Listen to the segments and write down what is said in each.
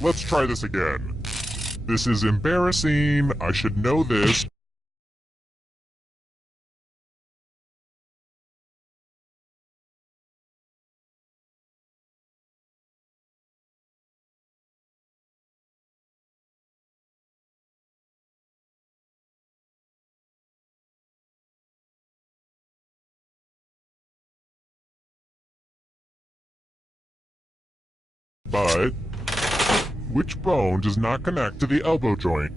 Let's try this again. This is embarrassing. I should know this. But which bone does not connect to the elbow joint?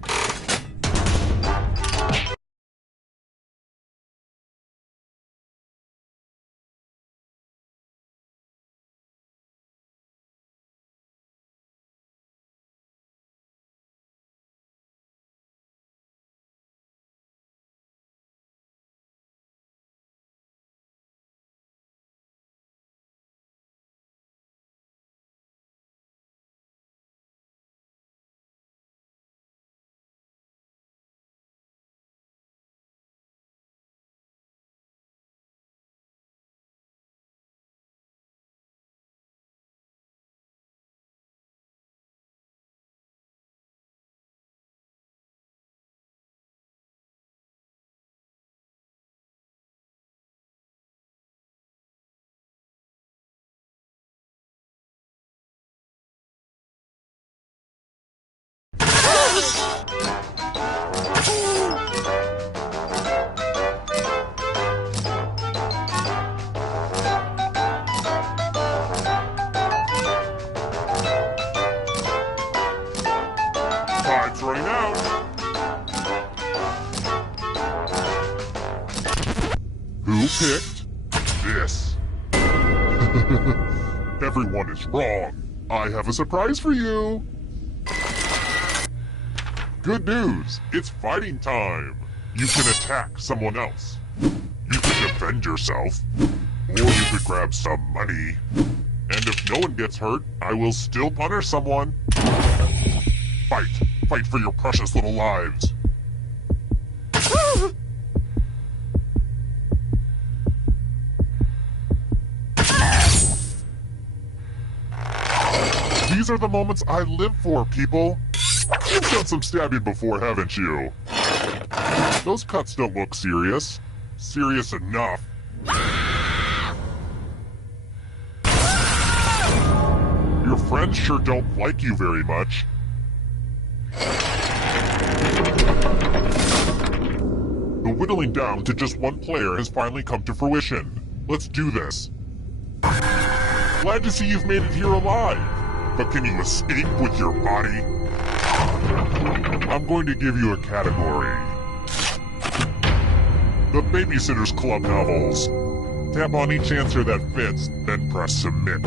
Time's running out. Who picked this? Everyone is wrong. I have a surprise for you. Good news, it's fighting time. You can attack someone else. You can defend yourself. Or you could grab some money. And if no one gets hurt, I will still punish someone. Fight. Fight for your precious little lives. These are the moments I live for, people. You've done some stabbing before, haven't you? Those cuts don't look serious. Serious enough. Your friends sure don't like you very much. The whittling down to just one player has finally come to fruition. Let's do this. Glad to see you've made it here alive. But can you escape with your body? I'm going to give you a category. The Babysitter's Club novels. Tap on each answer that fits, then press submit.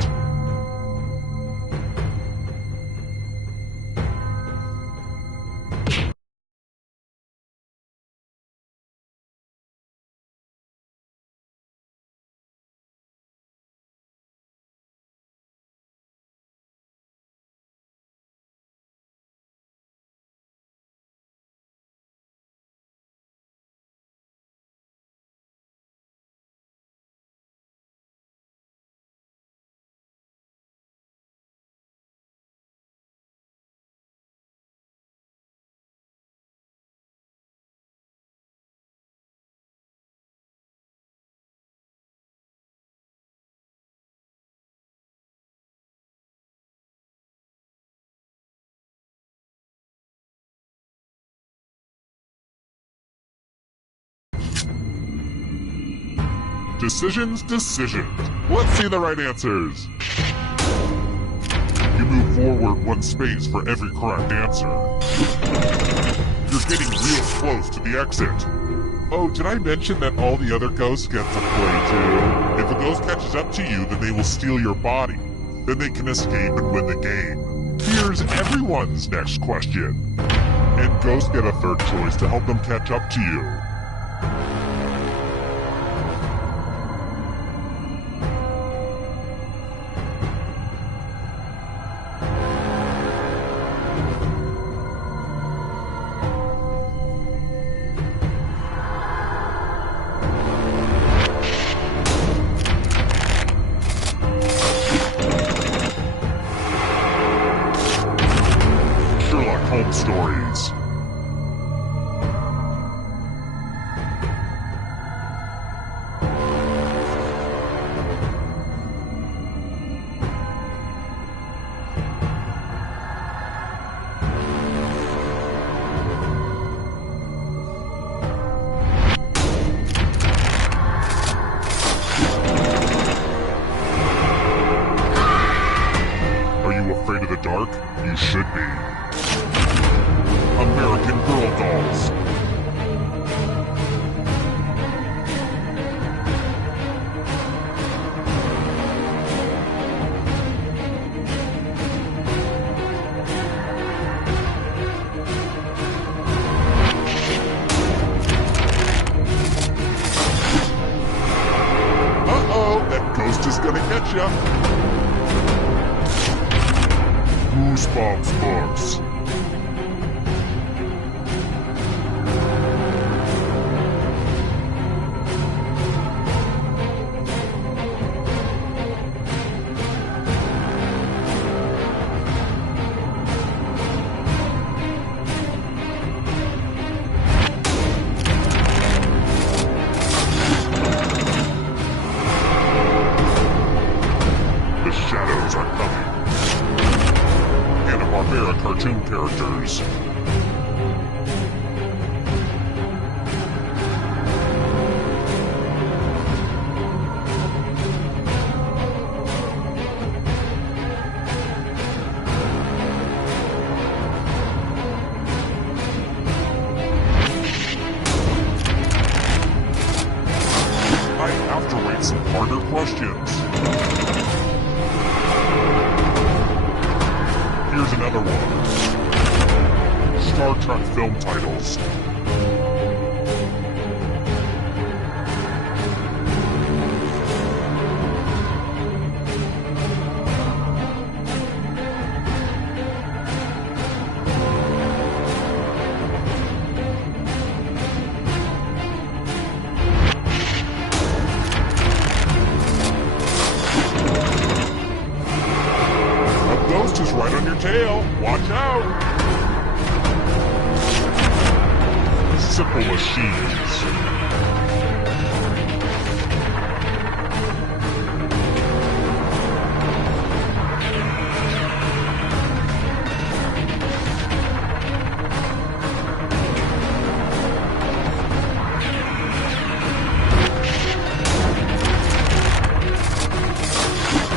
Decisions. Let's see the right answers. You move forward one space for every correct answer. You're getting real close to the exit. Oh, did I mention that all the other ghosts get to play too? If a ghost catches up to you, then they will steal your body. Then they can escape and win the game. Here's everyone's next question. And ghosts get a third choice to help them catch up to you. gotcha. Goosebumps books. Cartoon characters. I have to write some harder questions. Here's another one. Star Trek film titles. A ghost is right on your tail. Watch out! Simple machines.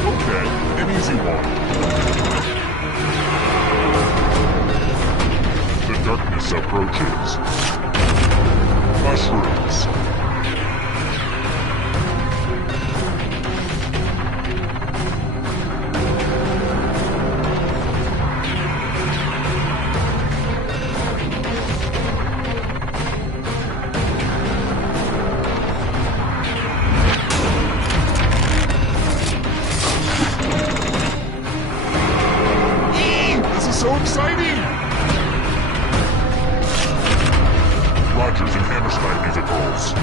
Okay, an easy one. The darkness approaches. Mushrooms. This is so exciting! Rogers and Hammerstein musicals.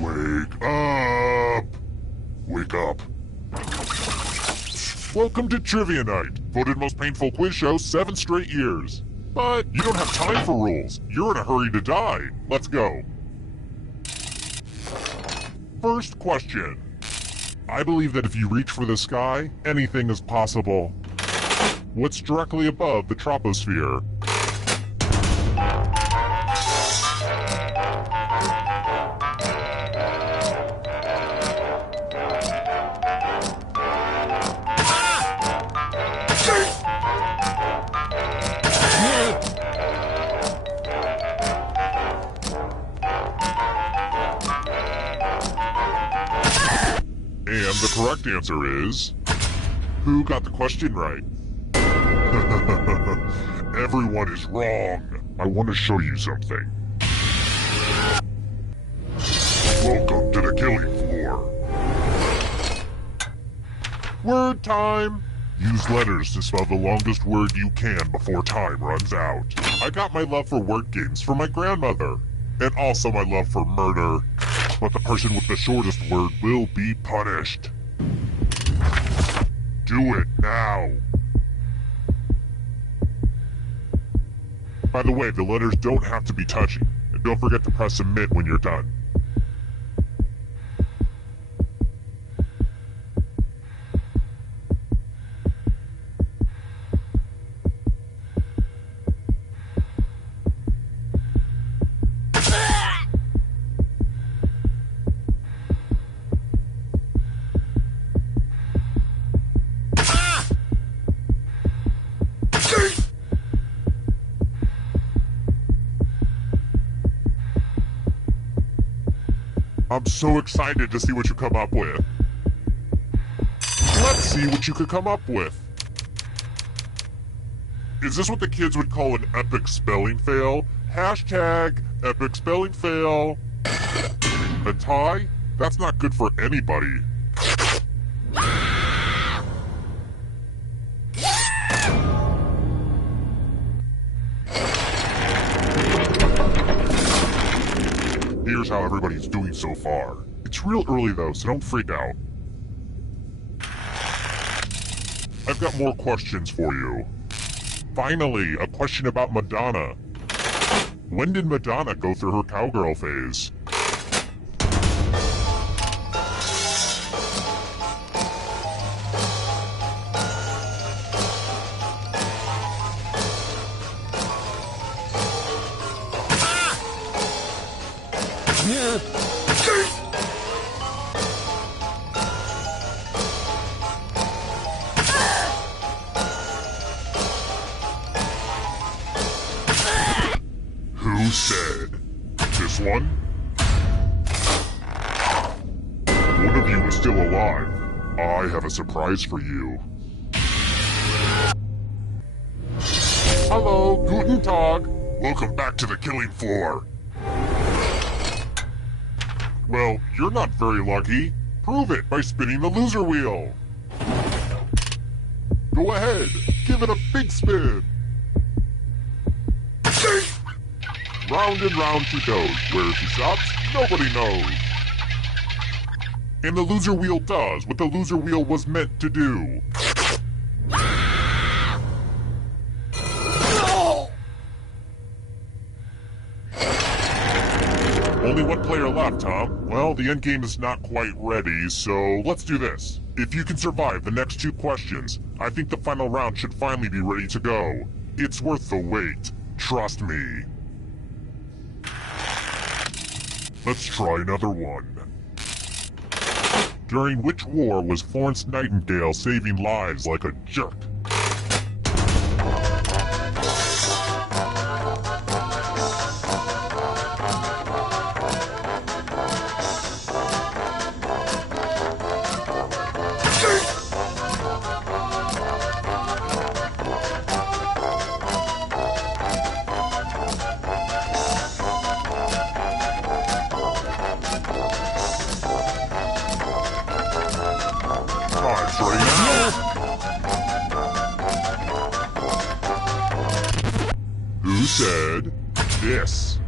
Wake up! Wake up. Welcome to Trivia Night, voted most painful quiz show 7 straight years. But you don't have time for rules. You're in a hurry to die. Let's go. First question. I believe that if you reach for the sky, anything is possible. What's directly above the troposphere? And the correct answer is... Who got the question right? Everyone is wrong. I want to show you something. Welcome to the killing floor. Word time! Use letters to spell the longest word you can before time runs out. I got my love for word games from my grandmother. And also my love for murder. But the person with the shortest word will be punished. Do it now. By the way, the letters don't have to be touchy. And don't forget to press submit when you're done. I'm so excited to see what you come up with. Let's see what you could come up with. Is this what the kids would call an epic spelling fail? Hashtag epic spelling fail. A tie? That's not good for anybody. Here's how everybody's doing so far. It's real early though, so don't freak out. I've got more questions for you. Finally, a question about Madonna. When did Madonna go through her cowgirl phase? Who said? This one? One of you is still alive. I have a surprise for you. Hello, Guten Tag. Welcome back to the killing floor. Well, you're not very lucky. Prove it by spinning the loser wheel. Go ahead, give it a big spin. Round and round she goes. Where she stops, nobody knows. And the loser wheel does what the loser wheel was meant to do. Only one player left, huh? Well, the endgame is not quite ready, so let's do this. If you can survive the next 2 questions, I think the final round should finally be ready to go. It's worth the wait. Trust me. Let's try another one. During which war was Florence Nightingale saving lives like a jerk? Who said this?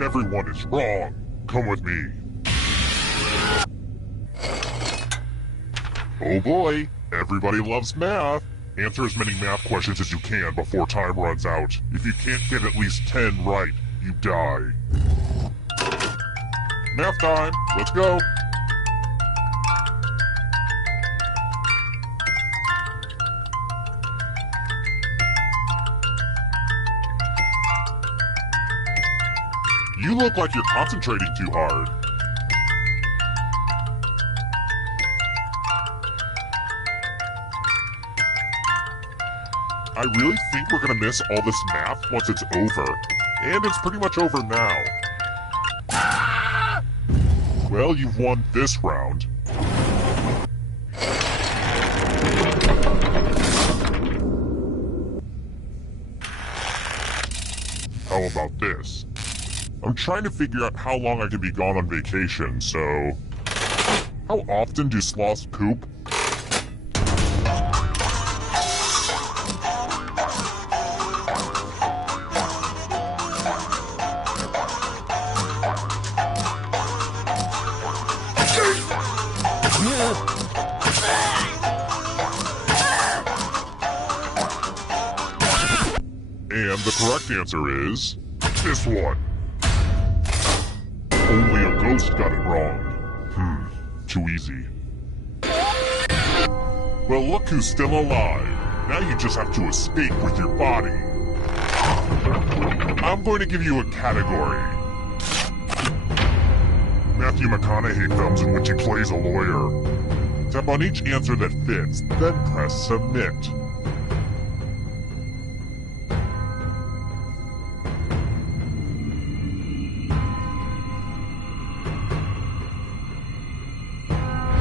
Everyone is wrong. Come with me. Oh boy, everybody loves math. Answer as many math questions as you can before time runs out. If you can't get at least 10 right, you die. Math time, let's go. You look like you're concentrating too hard. I really think we're gonna miss all this math once it's over. And it's pretty much over now. Well, you've won this round. How about this? I'm trying to figure out how long I can be gone on vacation, so... How often do sloths poop? And the correct answer is... this one. Only a ghost got it wrong. Too easy. Well, look who's still alive. Now you just have to escape with your body. I'm going to give you a category. Matthew McConaughey films in which he plays a lawyer. Tap on each answer that fits, then press submit.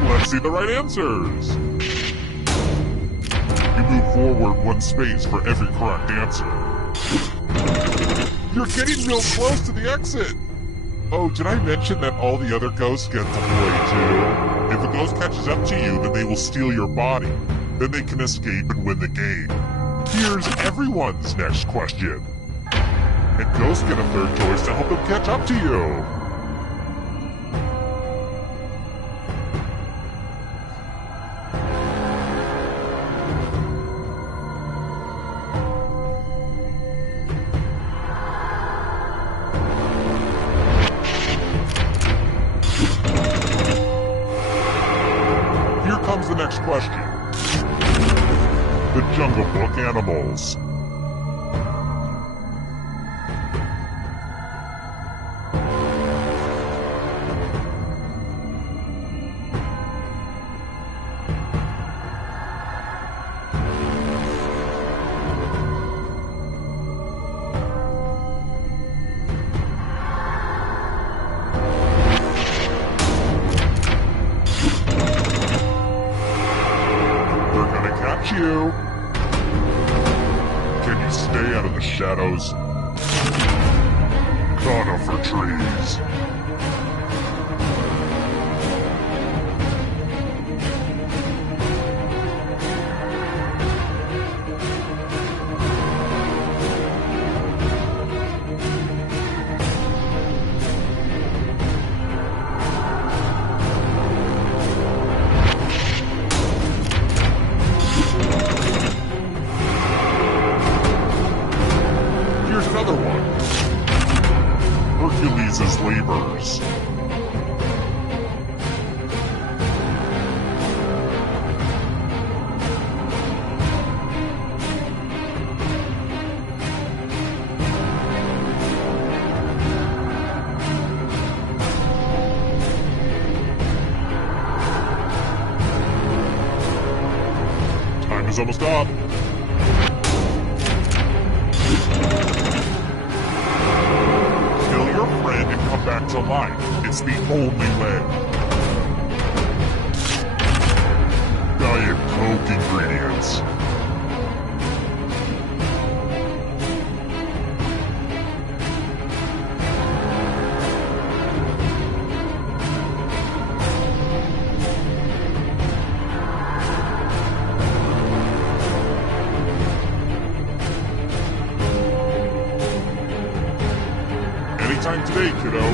Let's see the right answers. You move forward one space for every correct answer. You're getting real close to the exit. Oh, did I mention that all the other ghosts get to play too? If a ghost catches up to you, then they will steal your body. Then they can escape and win the game. Here's everyone's next question. And ghosts get a third choice to help them catch up to you. Comes the next question. The Jungle Book animals. You. Can you stay out of the shadows? Conifer trees. Another one. Hercules' labors. Time is almost up. Back to life. It's the only way. Diet Coke ingredients. Anytime today, kiddo.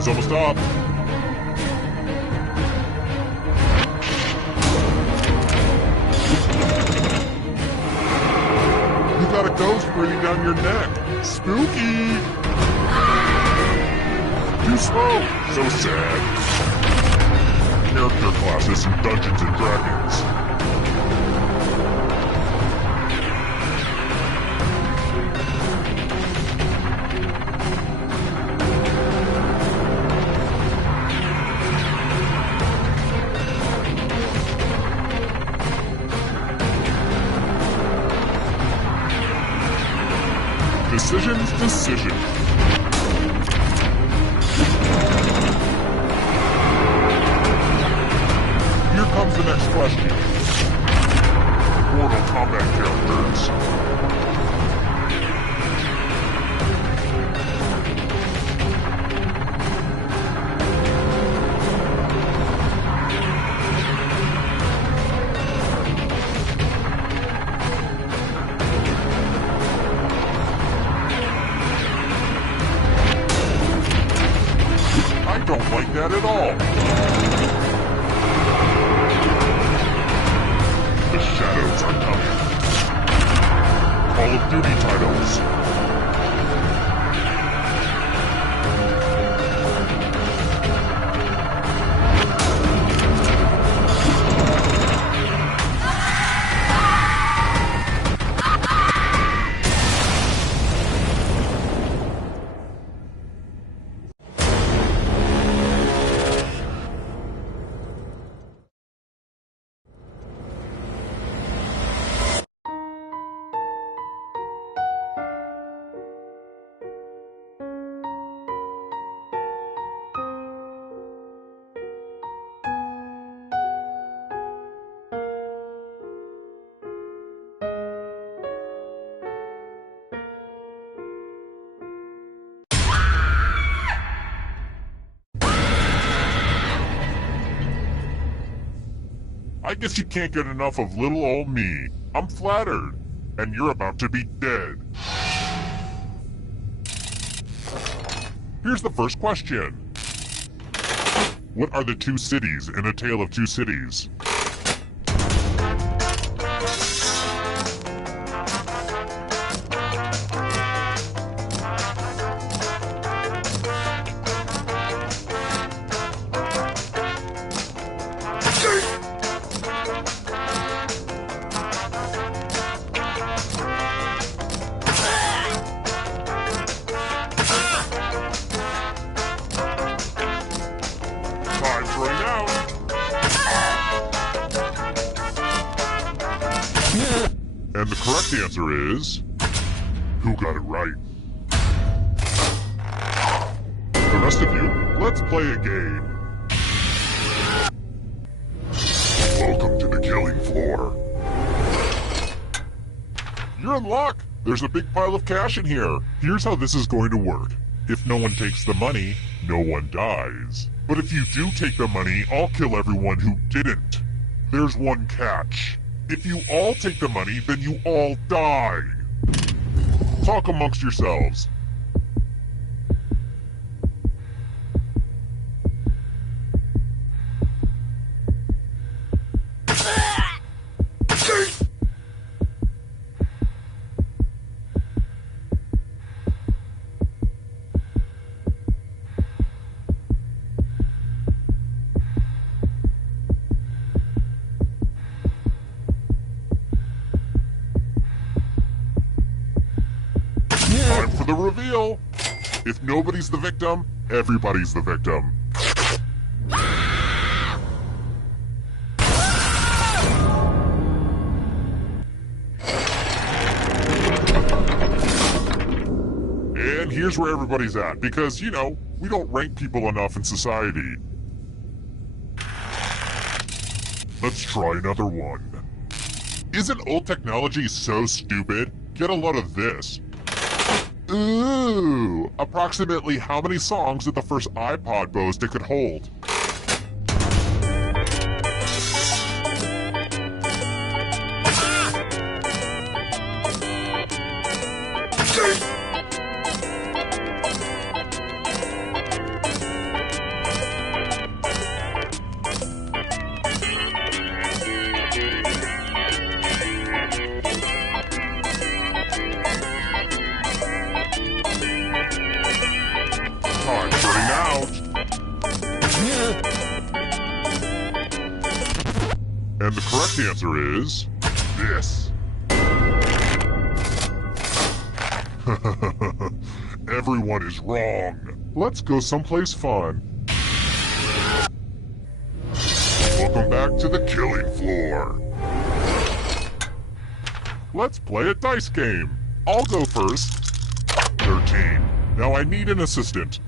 is almost up. You got a ghost breathing down your neck. Spooky! Too slow. So sad. Character classes in Dungeons and Dragons. Decision. Here comes the next question. Mortal Kombat characters. Don't like that at all. The shadows are coming. Call of Duty titles. I guess you can't get enough of little old me. I'm flattered. And you're about to be dead. Here's the first question. What are the two cities in A Tale of Two Cities? Time's running out. And the correct answer is... who got it right? The rest of you, let's play a game. Welcome to the killing floor. You're in luck. There's a big pile of cash in here. Here's how this is going to work. If no one takes the money, no one dies. But if you do take the money, I'll kill everyone who didn't. There's one catch. If you all take the money, then you all die. Talk amongst yourselves. Time for the reveal. If nobody's the victim, everybody's the victim. And here's where everybody's at, because, you know, we don't rank people enough in society. Let's try another one. Isn't old technology so stupid? Get a load of this. Ooh! Approximately how many songs did the first iPod boast it could hold? correct answer is this. Everyone is wrong. Let's go someplace fun. Welcome back to the killing floor. Let's play a dice game. I'll go first. 13. Now I need an assistant.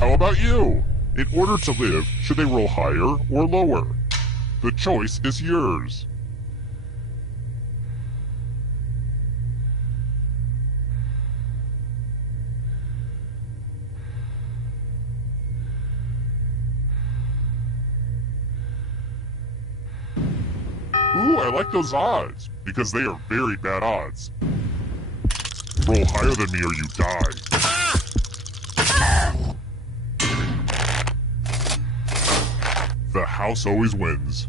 How about you? In order to live, should they roll higher or lower? The choice is yours. Ooh, I like those odds, because they are very bad odds. Roll higher than me or you die. The house always wins.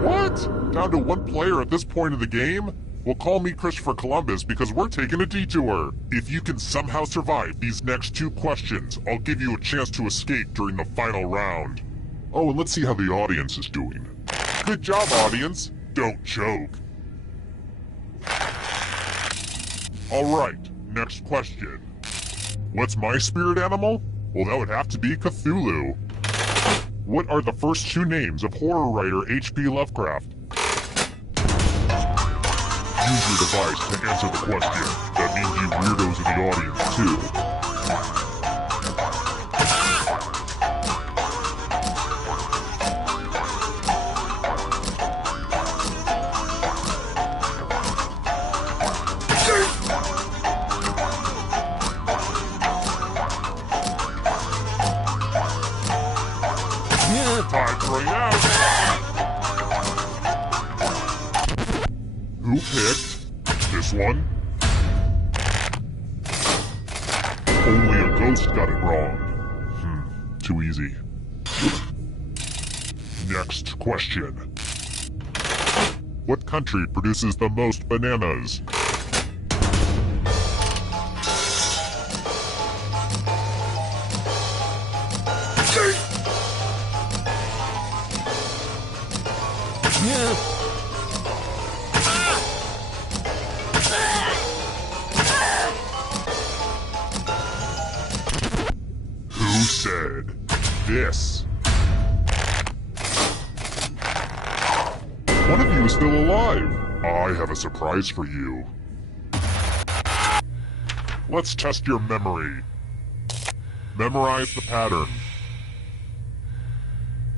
What? Down to one player at this point of the game? Well, call me Christopher Columbus because we're taking a detour. If you can somehow survive these next 2 questions, I'll give you a chance to escape during the final round. Oh, and let's see how the audience is doing. Good job, audience. Don't choke. Alright, next question. What's my spirit animal? Well, that would have to be Cthulhu. What are the first 2 names of horror writer H.P. Lovecraft? Use your device to answer the question. That means you weirdos in the audience, too. Time's running out. Who picked this one? Only a ghost got it wrong. Too easy. Next question. What country produces the most bananas? Who said this? One of you is still alive. I have a surprise for you. Let's test your memory. Memorize the pattern.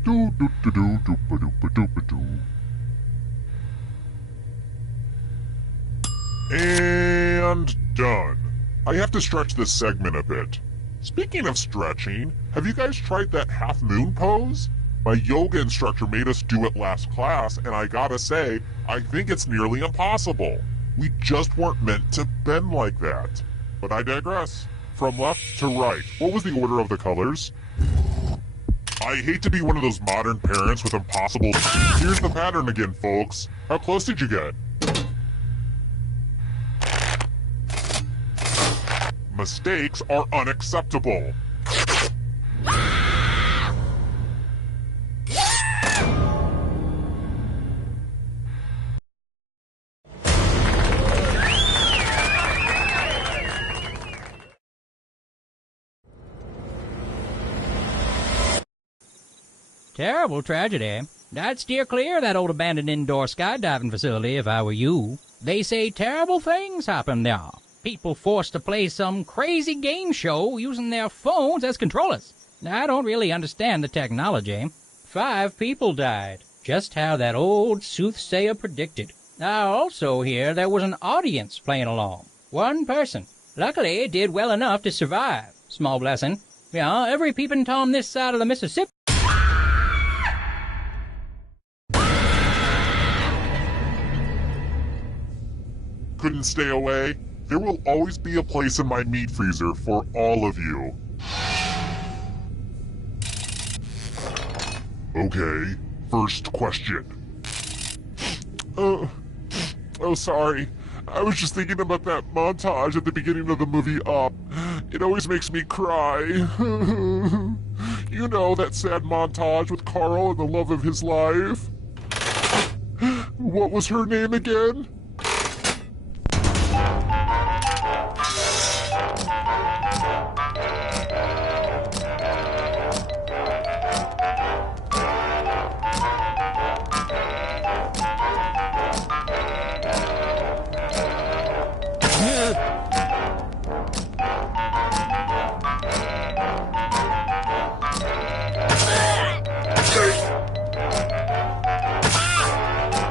Do do do do do ba do ba do ba do. And done. I have to stretch this segment a bit. Speaking of stretching, have you guys tried that half moon pose? My yoga instructor made us do it last class, and I gotta say, I think it's nearly impossible. We just weren't meant to bend like that. But I digress. From left to right, what was the order of the colors? I hate to be one of those modern parents with impossible... Here's the pattern again, folks. How close did you get? Mistakes are unacceptable. Terrible tragedy. I'd steer clear of that old abandoned indoor skydiving facility if I were you. They say terrible things happen there. People forced to play some crazy game show using their phones as controllers. I don't really understand the technology. 5 people died. Just how that old soothsayer predicted. I also hear there was an audience playing along. 1 person. Luckily, it did well enough to survive. Small blessing. Yeah, every peeping Tom this side of the Mississippi. Couldn't stay away? There will always be a place in my meat freezer for all of you. Okay, first question. Oh, sorry. I was just thinking about that montage at the beginning of the movie Up. It always makes me cry. You know, that sad montage with Carl and the love of his life. What was her name again?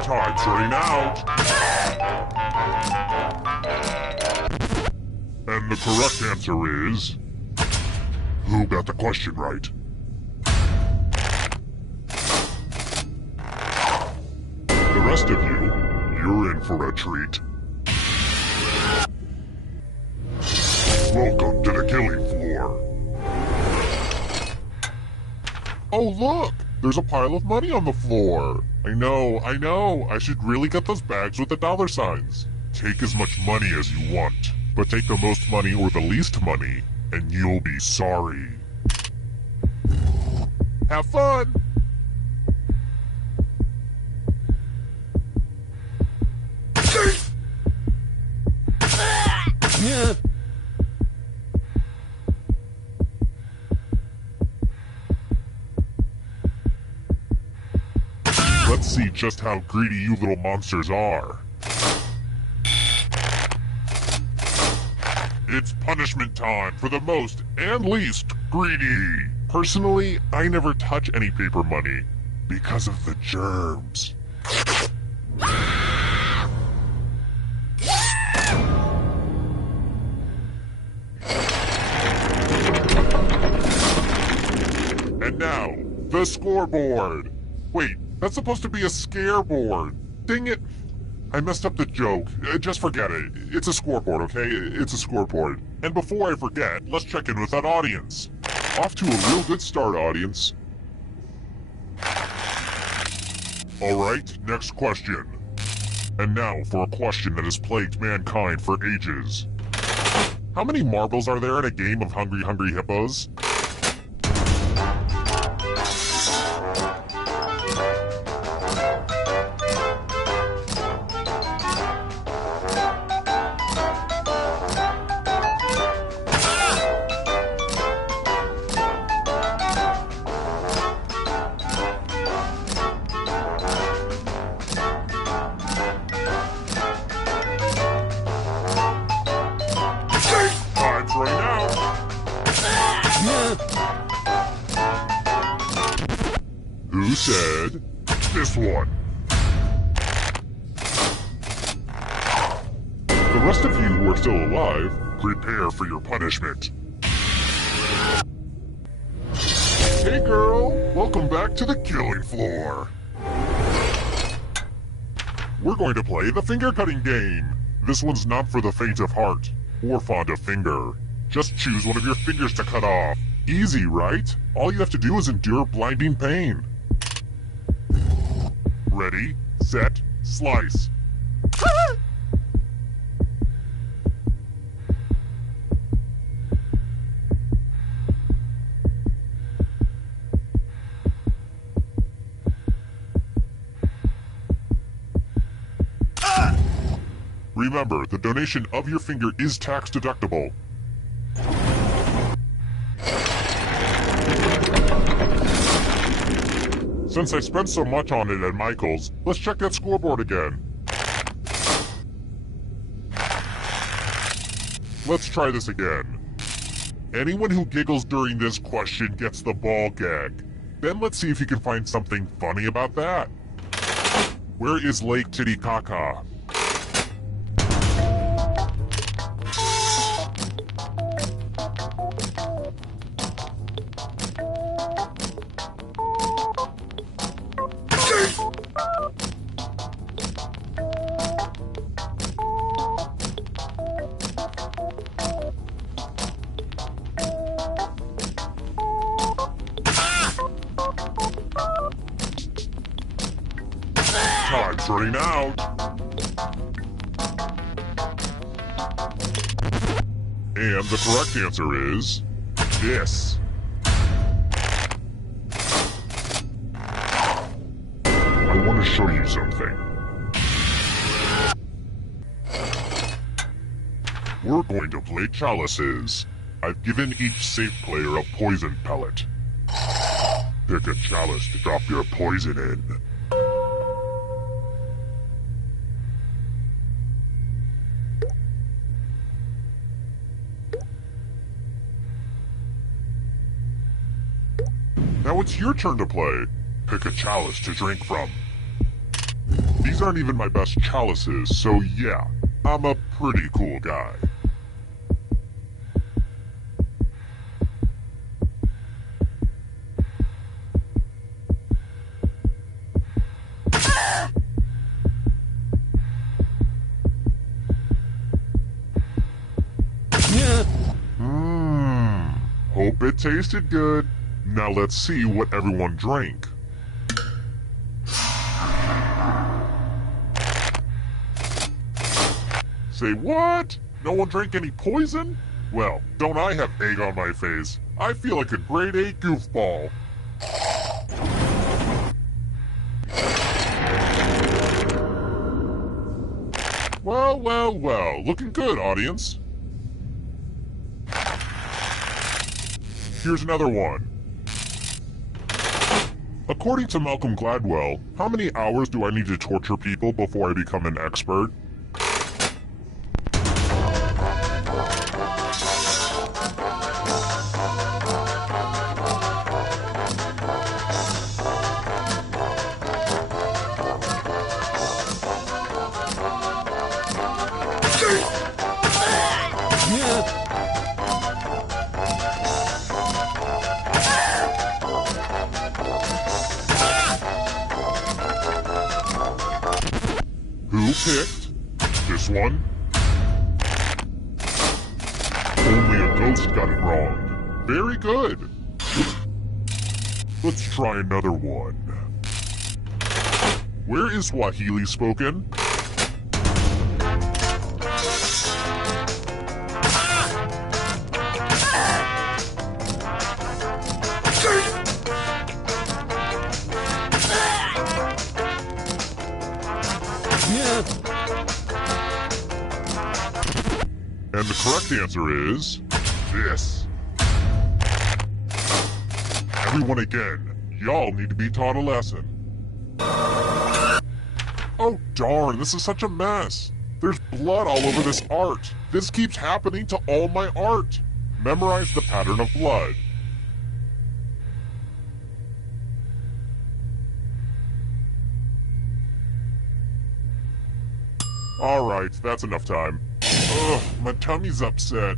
Time's running out. And the correct answer is... Who got the question right? The rest of you, you're in for a treat. Welcome to the killing floor. Oh look! There's a pile of money on the floor. I know. I should really get those bags with the dollar signs. Take as much money as you want, but take the most money or the least money, and you'll be sorry. Have fun! Let's see just how greedy you little monsters are. It's punishment time for the most and least greedy. Personally, I never touch any paper money because of the germs. And now, the scoreboard. Wait, that's supposed to be a scareboard. Dang it. I messed up the joke. Just forget it. It's a scoreboard, okay? It's a scoreboard. And before I forget, let's check in with that audience. Off to a real good start, audience. Alright, next question. And now for a question that has plagued mankind for ages. How many marbles are there in a game of Hungry Hungry Hippos? Who said this one? The rest of you who are still alive, prepare for your punishment. Hey girl, welcome back to the killing floor. We're going to play the finger cutting game. This one's not for the faint of heart or fond of finger. Just choose one of your fingers to cut off. Easy, right? All you have to do is endure blinding pain. Ready, set, slice. Remember, the donation of your finger is tax deductible. Since I spent so much on it at Michael's, let's check that scoreboard again. Let's try this again. Anyone who giggles during this question gets the ball gag. Then let's see if you can find something funny about that. Where is Lake Titicaca? Time's running out. And the correct answer is this. I want to show you something. We're going to play chalices. I've given each safe player a poison pellet. Pick a chalice to drop your poison in. Now it's your turn to play. Pick a chalice to drink from. These aren't even my best chalices, so yeah, I'm a pretty cool guy. Hope it tasted good. Now let's see what everyone drank. Say what? No one drank any poison? Well, don't I have egg on my face? I feel like a grade A goofball. Well, looking good, audience. Here's another one. According to Malcolm Gladwell, how many hours do I need to torture people before I become an expert? Who picked this one? Only a ghost got it wrong. Very good. Let's try another one. Where is Swahili spoken? And the correct answer is this. Everyone again, y'all need to be taught a lesson. Oh darn, this is such a mess. There's blood all over this art. This keeps happening to all my art. Memorize the pattern of blood. Alright, that's enough time. Ugh, my tummy's upset.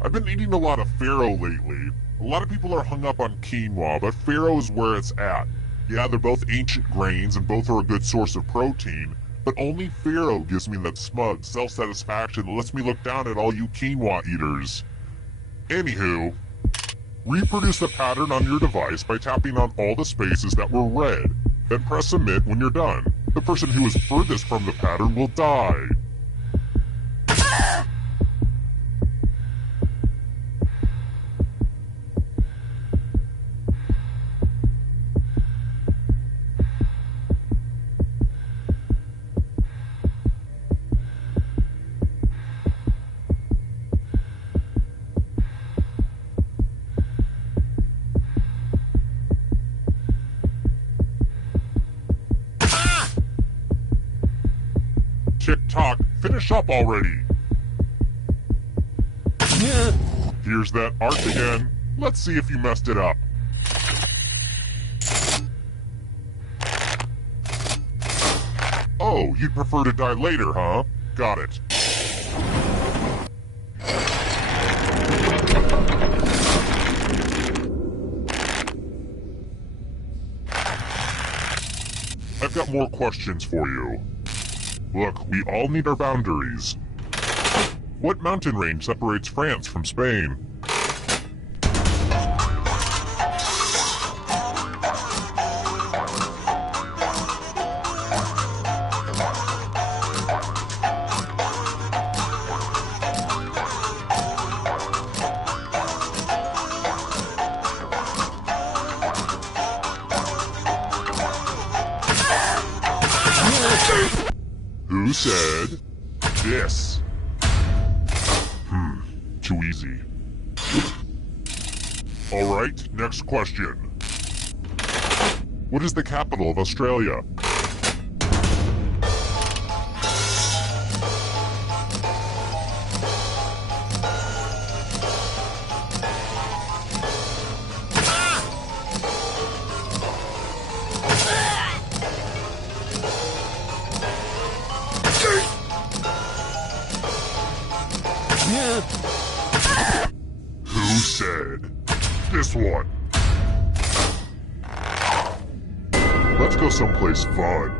I've been eating a lot of farro lately. A lot of people are hung up on quinoa, but farro is where it's at. Yeah, they're both ancient grains and both are a good source of protein, but only farro gives me that smug self-satisfaction that lets me look down at all you quinoa eaters. Anywho, reproduce the pattern on your device by tapping on all the spaces that were red, then press submit when you're done. The person who is furthest from the pattern will die. Tick-tock, finish up already! Here's that art again. Let's see if you messed it up. Oh, you'd prefer to die later, huh? Got it. I've got more questions for you. Look, we all need our boundaries. What mountain range separates France from Spain? Who said this? Too easy. Alright, next question. What is the capital of Australia? Who said this one? Let's go someplace fun.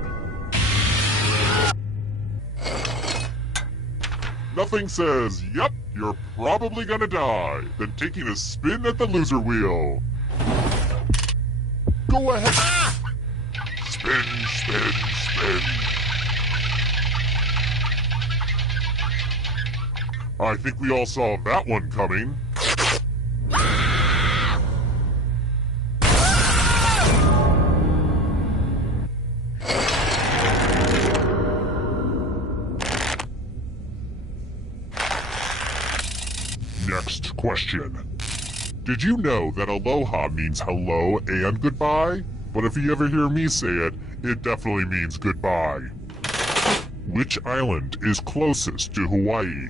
Nothing says, yep, you're probably gonna die, than taking a spin at the loser wheel. Go ahead. Spin, spin, spin. I think we all saw that one coming. Next question. Did you know that aloha means hello and goodbye? But if you ever hear me say it, it definitely means goodbye. Which island is closest to Hawaii?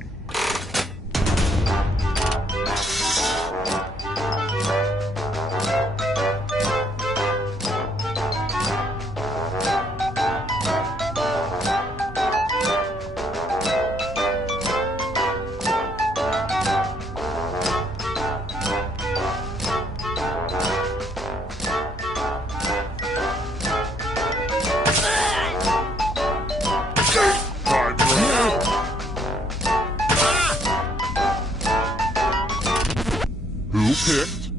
Who picked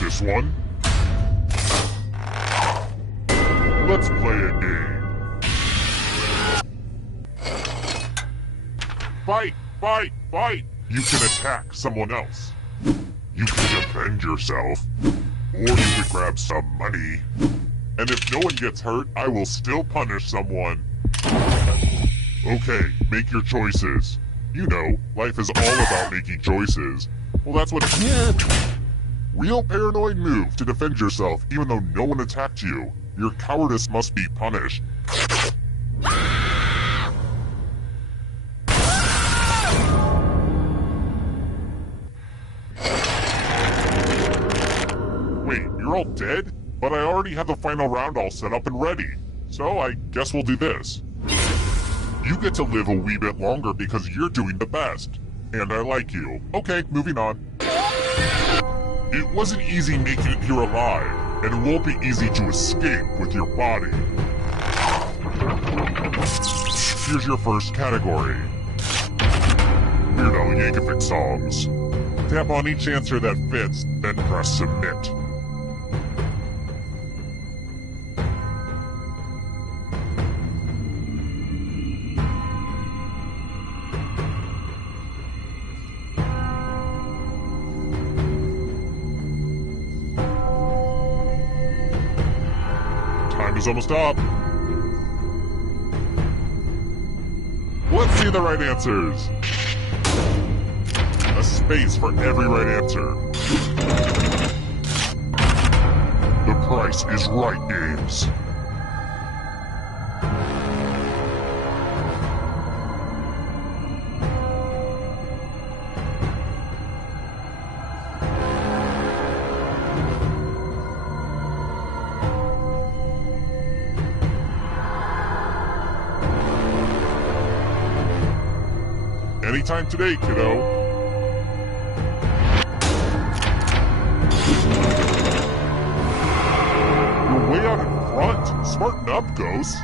this one? Let's play a game. Fight! Fight! Fight! You can attack someone else. You can defend yourself. Or you could grab some money. And if no one gets hurt, I will still punish someone. Okay, make your choices. You know, life is all about making choices. Well, that's what... Real paranoid move to defend yourself even though no one attacked you. Your cowardice must be punished. Wait, you're all dead? But I already have the final round all set up and ready. So I guess we'll do this. You get to live a wee bit longer because you're doing the best. And I like you. Okay, moving on. It wasn't easy making it here alive, and it won't be easy to escape with your body. Here's your first category. Weirdo Yankovic songs. Tap on each answer that fits, then press submit. Time is almost up. Let's see the right answers. A space for every right answer. The Price is Right games. Anytime today, kiddo. You're way out in front. Smarten up, Ghost.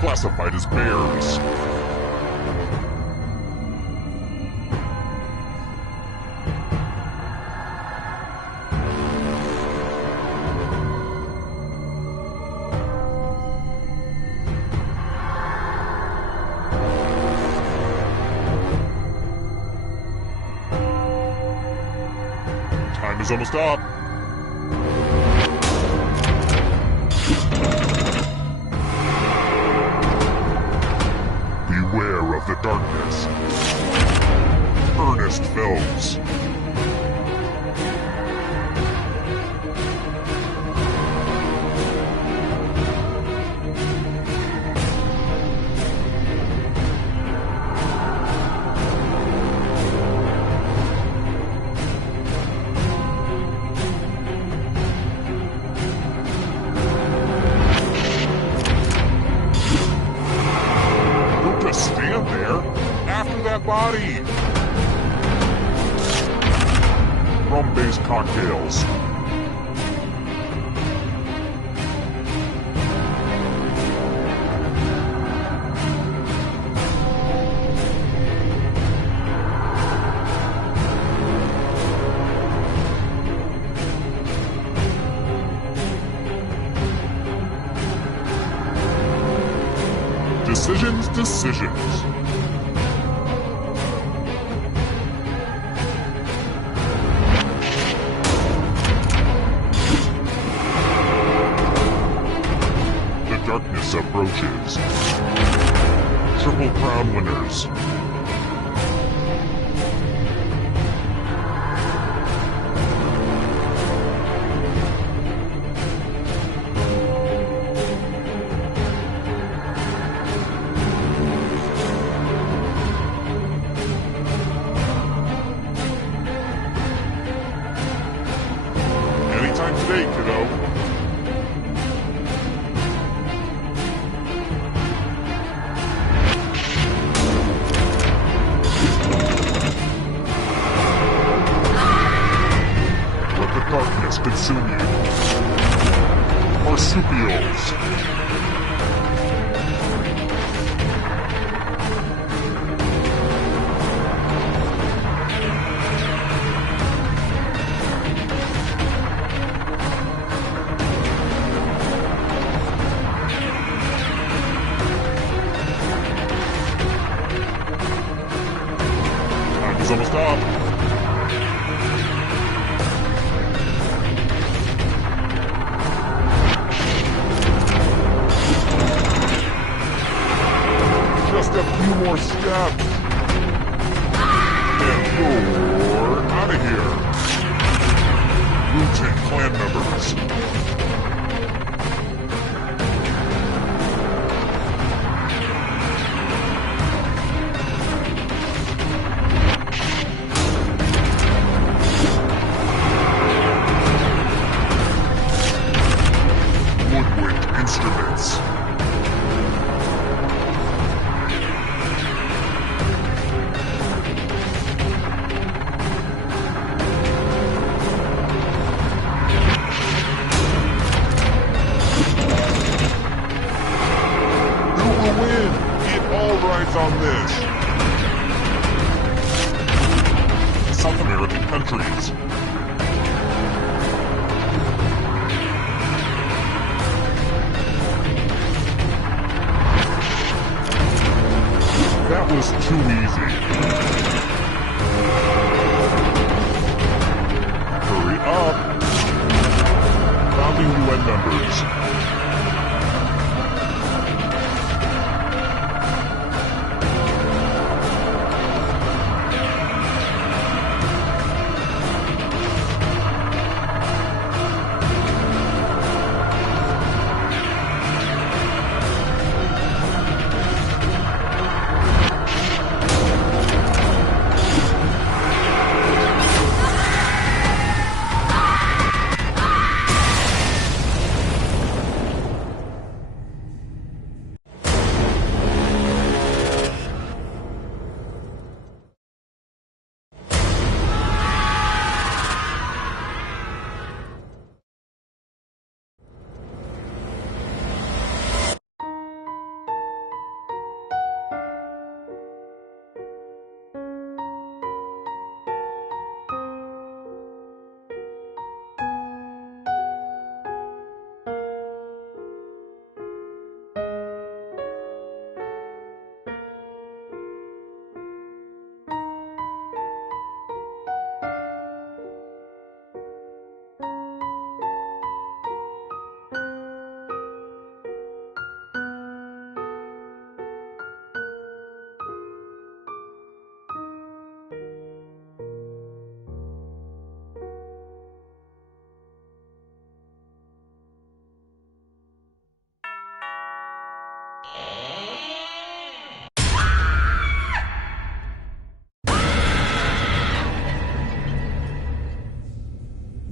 Classified as bears. Time is almost up. body! Rum-based cocktails. Decisions. The darkness approaches. Triple Crown winners. Anytime today, kiddo. Let the darkness consume you. Marsupials. Time is almost up. Just a few more steps. And you're out of here. Wu-Tang Clan members. Woodwind instruments. Who will win? It all rides on this. South American countries. That was too easy. Hurry up. Founding UN members.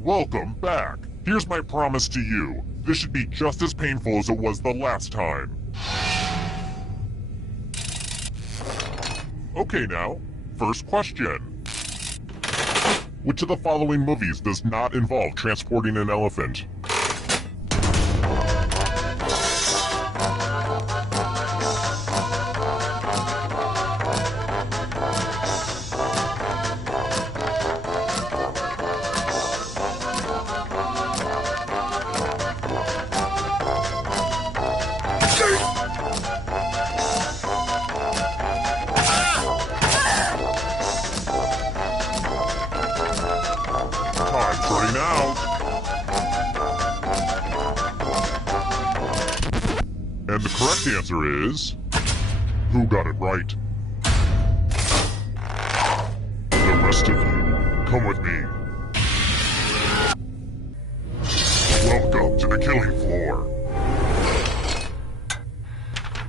Welcome back. Here's my promise to you. This should be just as painful as it was the last time. Okay now, first question. Which of the following movies does not involve transporting an elephant? Time's running out. And the correct answer is... Who got it right? The rest of you, come with me. Welcome to the killing floor.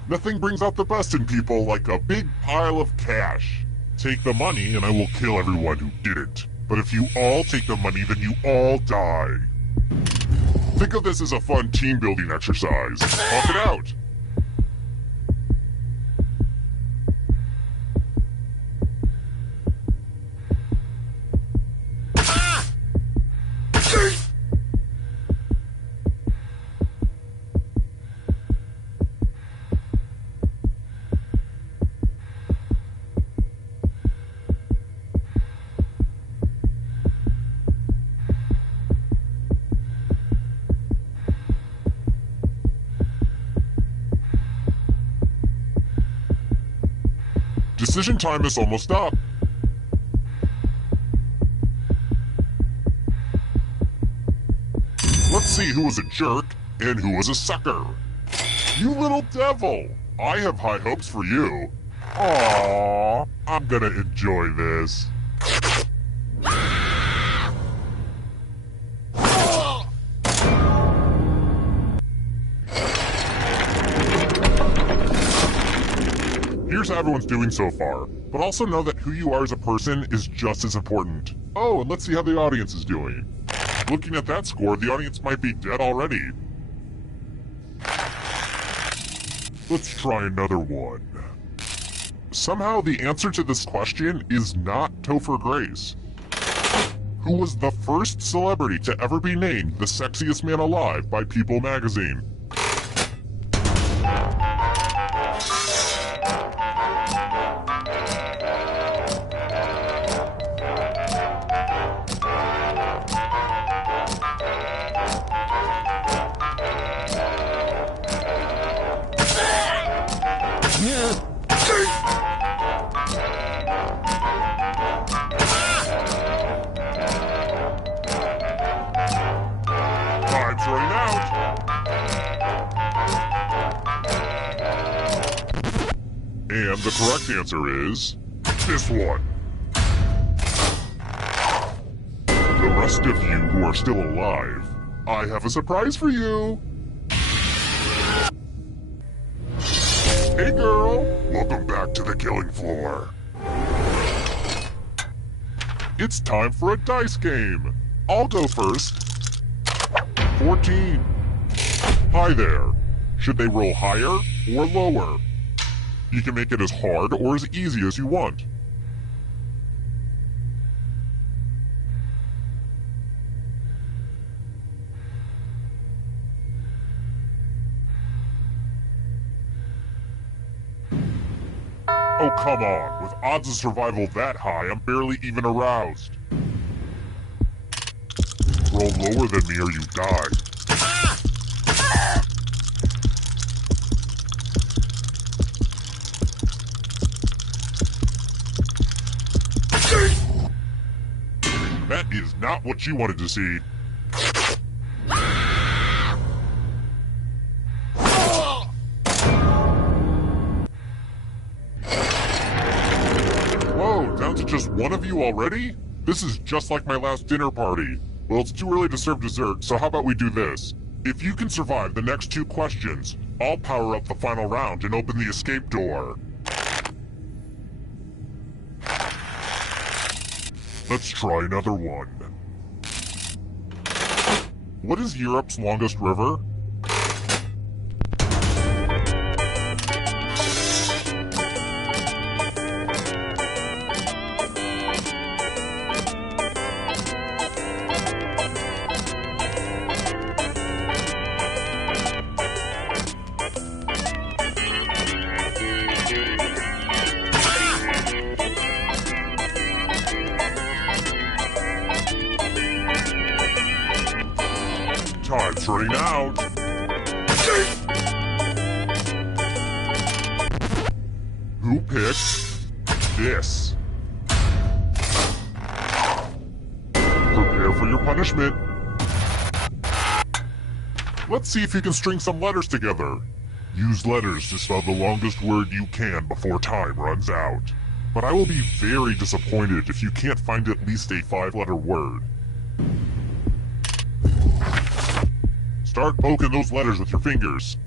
Nothing brings out the best in people like a big pile of cash. Take the money and I will kill everyone who didn't. But if you all take the money, then you all die. Think of this as a fun team-building exercise. Talk it out. Decision time is almost up. Let's see who was a jerk and who was a sucker. You little devil! I have high hopes for you. Aww, I'm gonna enjoy this. Here's how everyone's doing so far, but also know that who you are as a person is just as important. Oh, and let's see how the audience is doing. Looking at that score, the audience might be dead already. Let's try another one. Somehow the answer to this question is not Topher Grace. Who was the first celebrity to ever be named the sexiest man alive by People magazine? Time's running out. And the correct answer is this one. The rest of you who are still alive, I have a surprise for you. Hey girl, welcome back to the killing floor. It's time for a dice game. I'll go first. 14. Hi there. Should they roll higher or lower? You can make it as hard or as easy as you want. Oh, come on. With odds of survival that high, I'm barely even aroused. Roll lower than me or you die. That is not what you wanted to see. Whoa, down to just one of you already? This is just like my last dinner party. Well, it's too early to serve dessert, so how about we do this? If you can survive the next 2 questions, I'll power up the final round and open the escape door. Let's try another one. What is Europe's longest river? Venturing out. Who picked this? Prepare for your punishment. Let's see if you can string some letters together. Use letters to spell the longest word you can before time runs out. But I will be very disappointed if you can't find at least a 5-letter word. Start poking those letters with your fingers.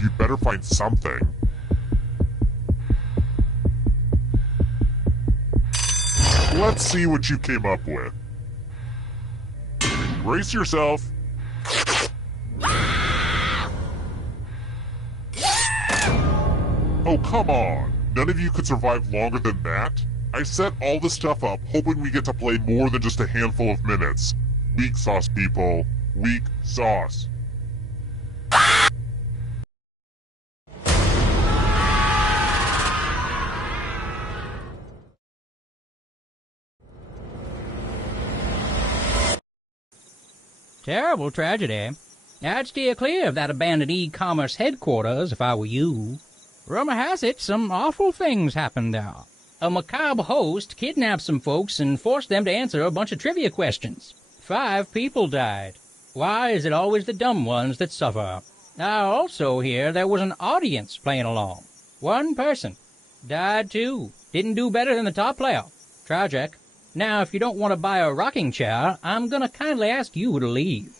You'd better find something. Let's see what you came up with. Brace yourself. Oh, come on. None of you could survive longer than that? I set all this stuff up hoping we get to play more than just a handful of minutes. Weak sauce, people. Weak sauce. Terrible tragedy. I'd steer clear of that abandoned e-commerce headquarters if I were you. Rumor has it some awful things happened there. A macabre host kidnapped some folks and forced them to answer a bunch of trivia questions. 5 people died. Why is it always the dumb ones that suffer? I also hear there was an audience playing along. 1 person died too. Didn't do better than the top player. Tragic. Now, if you don't want to buy a rocking chair, I'm gonna kindly ask you to leave.